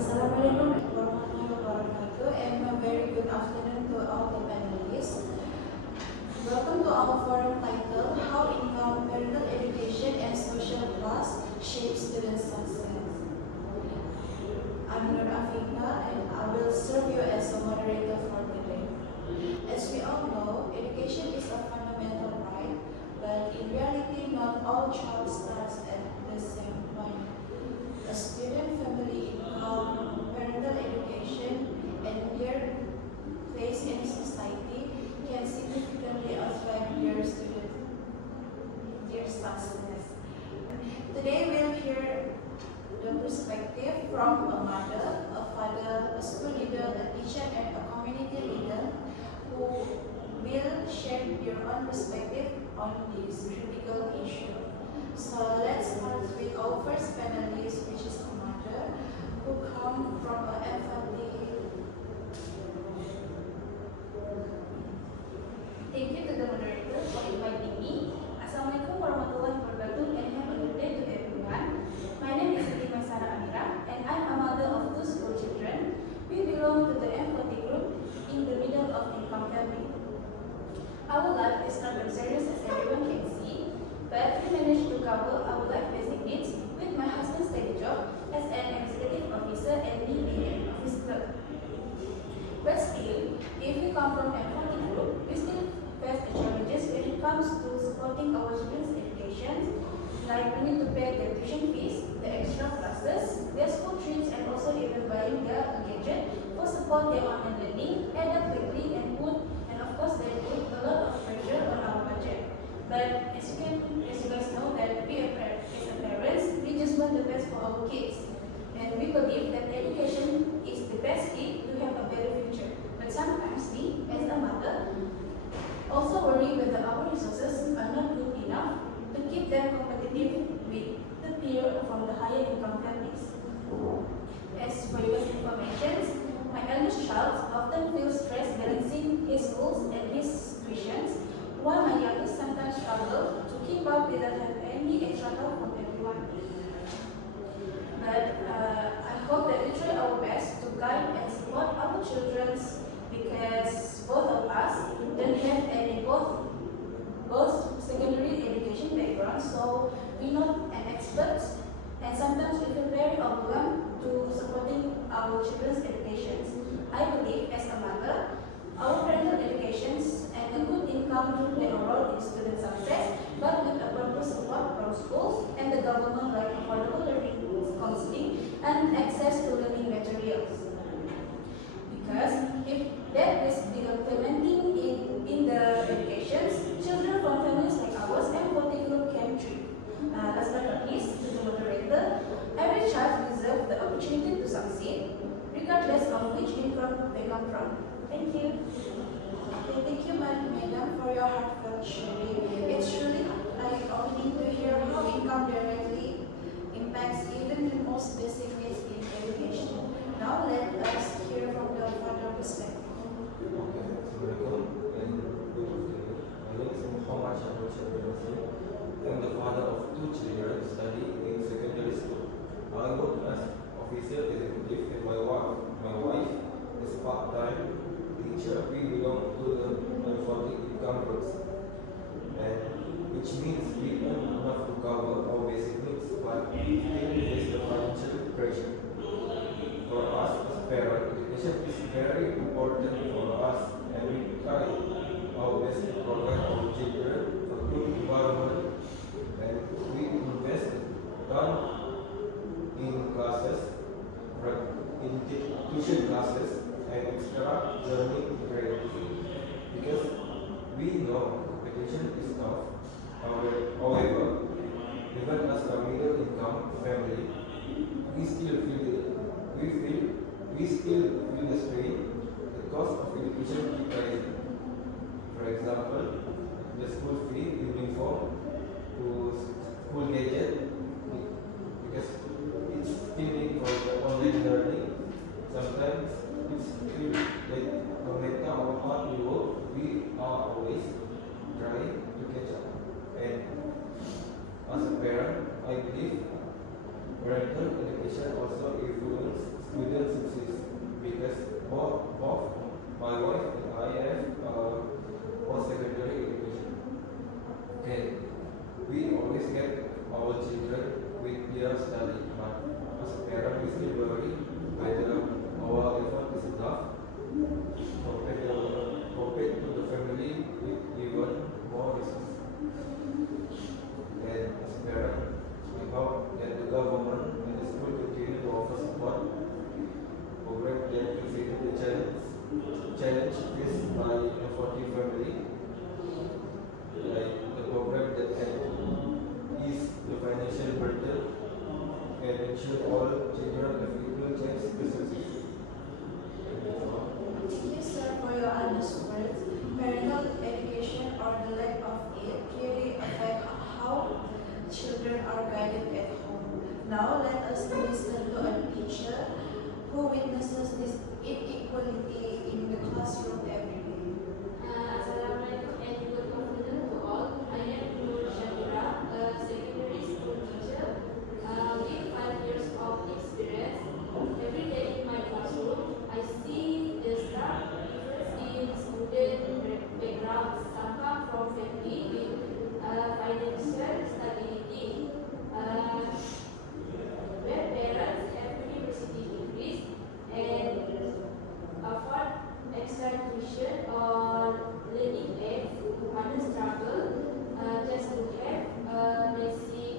Assalamualaikum warahmatullahi wabarakatuh, and a very good afternoon to all the panelists. Welcome to our forum titled How Income, Parental Education, and Social Class Shape Student Success. I'm Nur Afika, and I will serve you as a moderator for today. As we all know, education is a fundamental right, but in reality, not all child starts at the same point. A student family income, parental education, and their place in society can significantly affect their success. Today we'll hear the perspective from a mother, a father, a school leader, a teacher, and a community leader who will share their own perspective on this critical issue. So let's start with our first panelist, which is a mother who come from an empathy. Thank you to the moderator for inviting me. Assalamualaikum warahmatullahi wabarakatuh, and have a good day to everyone. My name is Sarah Amira, and I'm a mother of 2 school children. We belong to the empathy group in the middle of income family. Our life is not as serious as everyone can see, but we managed to cover our life basic needs with my husband's steady job as an executive officer and me being an office clerk. But still, if we come from an empathy group, we still face the challenges when it comes to supporting our children's education, like we need to pay their tuition fees, the extra classes, their school trips, and also even buying their gadget for support their online learning, add up quickly and of course they put a lot of pressure on our budget. But as you guys know that we as parents, we just want the best for our kids. And we believe that education is the best key to have a better future. But sometimes we, as a mother, also worry whether our resources are not good enough to keep them competitive with the peer from the higher income families. As for your information, my eldest child often feels stressed balancing his schools and his tuitions, while my youngest sometimes struggles to keep up without having any extra help from everyone. But I hope that we try our best to guide and support our children, because both of us don't have any both secondary education background, so we're not an expert, and sometimes we feel very overwhelmed to supporting our children's educations. I believe as a mother, our parental educations and a good income do play a role in student success, but with a proper support from schools and the government, like affordable learning, counseling, and access to learning materials. Because if that is implementing in the educations, children from families like ours and particular can thrive. Last but not least, to the moderator, every child deserves the opportunity to succeed, regardless of which income they come from. Thank you. Okay, thank you, madam, for your heartfelt sharing. It's really eye-opening to hear how income directly impacts even the most basic needs in education. Now let us hear from the father perspective. Assalamualaikum and good afternoon. My name is Muhammad Syahul Syahul. I am the father of 2 children studying in secondary school. I work as officer executive and my wife is part-time teacher. We belong to the empathic income groups, and which means we earn enough to cover our basic needs, but still face the financial pressure. For us as parents, education is very important for us, and we try our best to provide our children a good environment, and we invest done in classes, in tuition classes, and extra learning credits, because we know education is tough. However, even as a middle income family, we still feel the strain. The cost of education keeps rising. For example, the school fee, uniform, to school gadget, because it's still need for the online learning. Sometimes it's still like no matter how hard we work, we are always trying to catch up. And as a parent, I believe parental education also influences student support, program that reflect the challenge faced by a 40 family, like the program that can ease the financial burden and ensure all children have equal chance to succeed. Thank you, sir, for your honest words. Parental education or the lack of it really affect how children are guided at home. Now let us listen to a teacher who witnesses this inequality in the classroom every day. Assalamualaikum and good afternoon to all. I am Nur Shakira, a secondary school teacher with 5 years of experience. Every day in my classroom, I see the stark difference in student backgrounds. Some come from family with financial stability, where parents have university degrees and afford extra tuition or learning aids. Others struggle just to have basic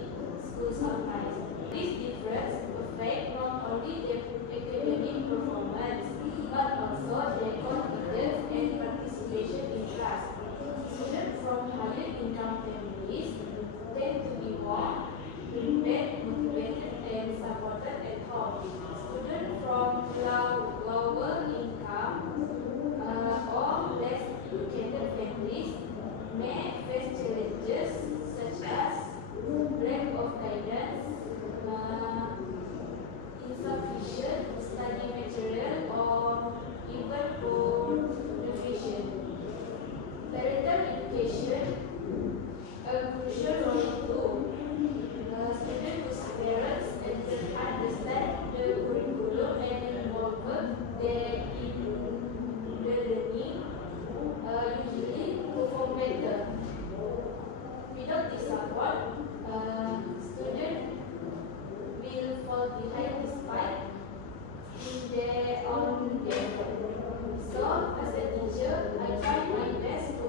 school supplies. This difference affects not only their academic performance but also their confidence and participation in class. Students from higher income families tend to be more prepared, motivated, and supported at home. Students from lower income or less educated families may face challenges such as lack of guidance, insufficient study material, or even poor nutrition. Parental education a crucial role too. Students whose parents understand the curriculum and involvement their in the learning usually perform better. Without this support, students will fall behind despite in their own effort. So, as a teacher, I try my best to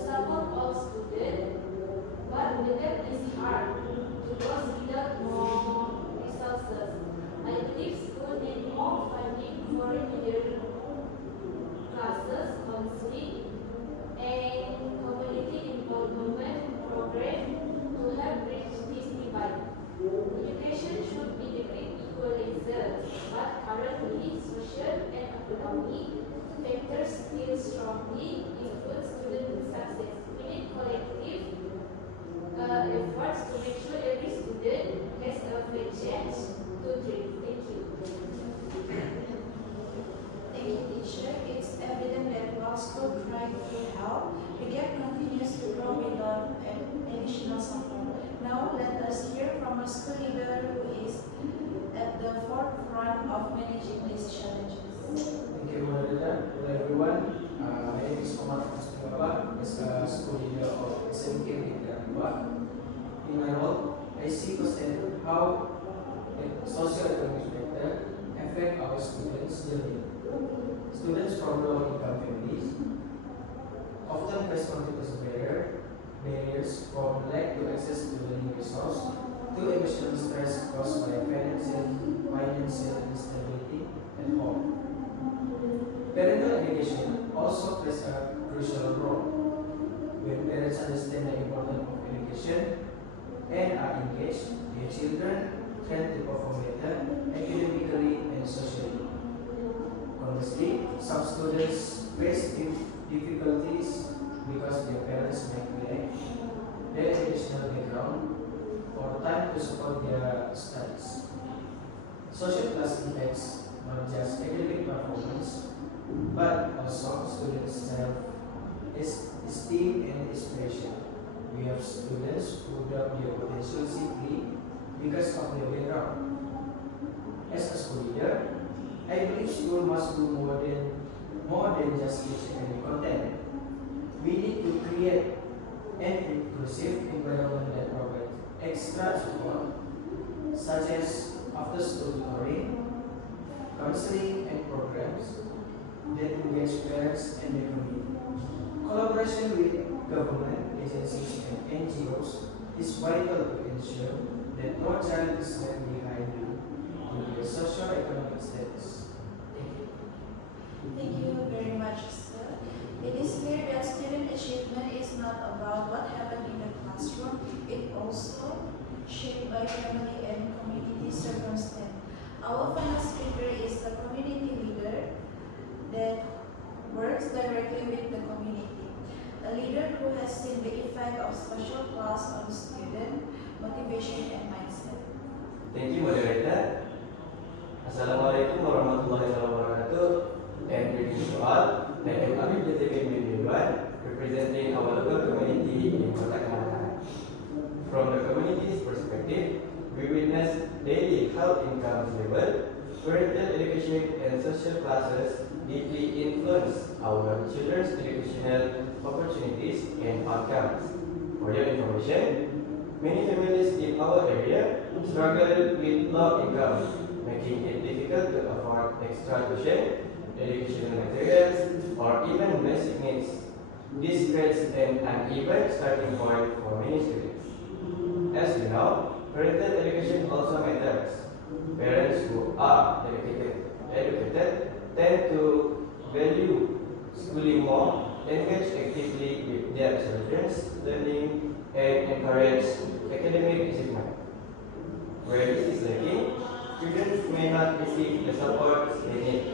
support all students, but the gap is hard to close without more resources. I believe schools need more funding for remedial classes, counseling, and community involvement programs to help bridge this divide. Education should be the great equalizer, but currently social and economic factors still strongly influence student success. We need collective efforts to make sure every student has a fair chance to dream. Thank you. Thank you, teacher. It's evident that while school try to help, the gap continues to grow without additional support. Now let us hear from a school leader who is at the forefront of managing these challenges. Thank you, Moderator. Hello, everyone. My name is Omar Fusnibaba, as a school leader of SMK Negara. In my role, I see firsthand how socio-economic factors affect our students' learning. Students from low-income families often face multiple barriers from lack to access to learning resource to emotional stress caused by financial instability at home. Parental education also plays a crucial role. When parents understand the importance of education and are engaged, their children tend to perform better academically and socially. Conversely, some students face difficulties because their parents may lack the educational background or time to support their studies. Social class impacts not just academic performance, but also students' self-esteem and inspiration. We have students who doubt their potential simply because of their background. As a school leader, I believe school must do more than just teach academic content. We need to create an inclusive environment that provides extra support, such as after-school tutoring, counseling, and programs that engage parents and the community. Collaboration with government agencies and NGOs is vital to ensure that no child is left behind due to Our final speaker is the community leader that works directly with the community. A leader who has seen the effect of special class on student motivation and mindset. Thank you, moderator. Assalamualaikum warahmatullahi wabarakatuh. And greetings to all. I am Amir Jazim bin Ridwan, representing our local community in Kota Kemataran. From the community's perspective, we witness daily how income level, parental education, and social classes deeply influence our children's educational opportunities and outcomes. For your information, many families in our area struggle with low income, making it difficult to afford extra tuition, educational materials, or even basic needs. This creates an uneven starting point for many students. As you know, parental education also matters. Parents who are educated tend to value schooling more, engage actively with their children's learning, and encourage academic achievement. Where this is lacking, students may not receive the support they need.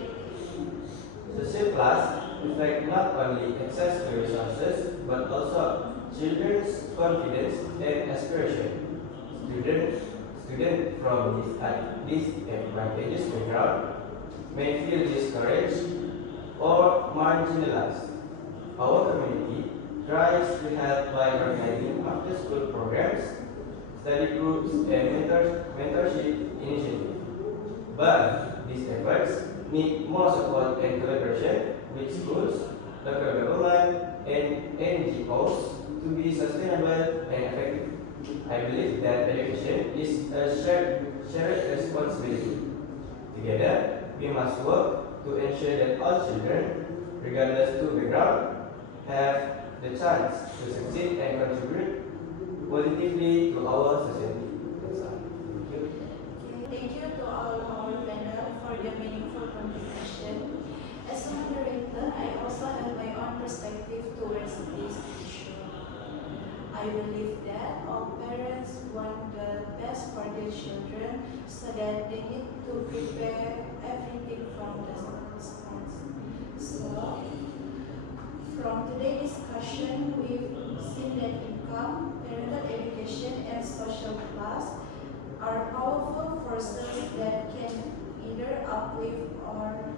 Social class reflect not only access to resources, but also children's confidence and aspiration. Students from disadvantaged background may feel discouraged or marginalized. Our community tries to help by organizing after-school programs, study groups, and mentorship initiatives. But these efforts need more support and collaboration with schools, local government, and NGOs to be sustainable and effective. I believe that education is a shared responsibility. Together, we must work to ensure that all children, regardless to background, have the chance to succeed and contribute positively to our society. That's all. Thank you. Thank you to all our panel for your meaningful contribution. As a moderator, I also have my own perspective towards this issue. I believe that all parents want the best for their children, so that they need to prepare everything from the start. So, from today's discussion, we've seen that income, parental education, and social class are powerful forces that can either uplift or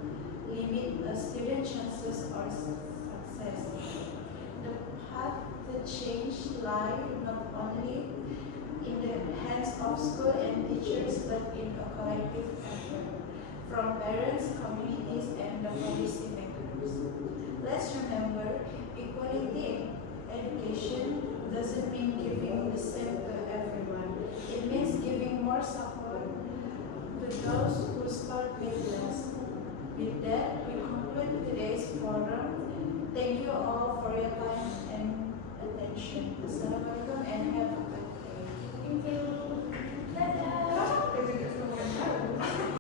limit a student's chances or success. The path to change lies not only in the hands of school and teachers, but in a collective effort from parents, communities, and the policy makers. Let's remember, equality in education doesn't mean giving the same to everyone. It means giving more support to those who start with less. With that, we conclude today's forum. Thank you all for your time and attention. Assalamualaikum and have a good day. Thank you.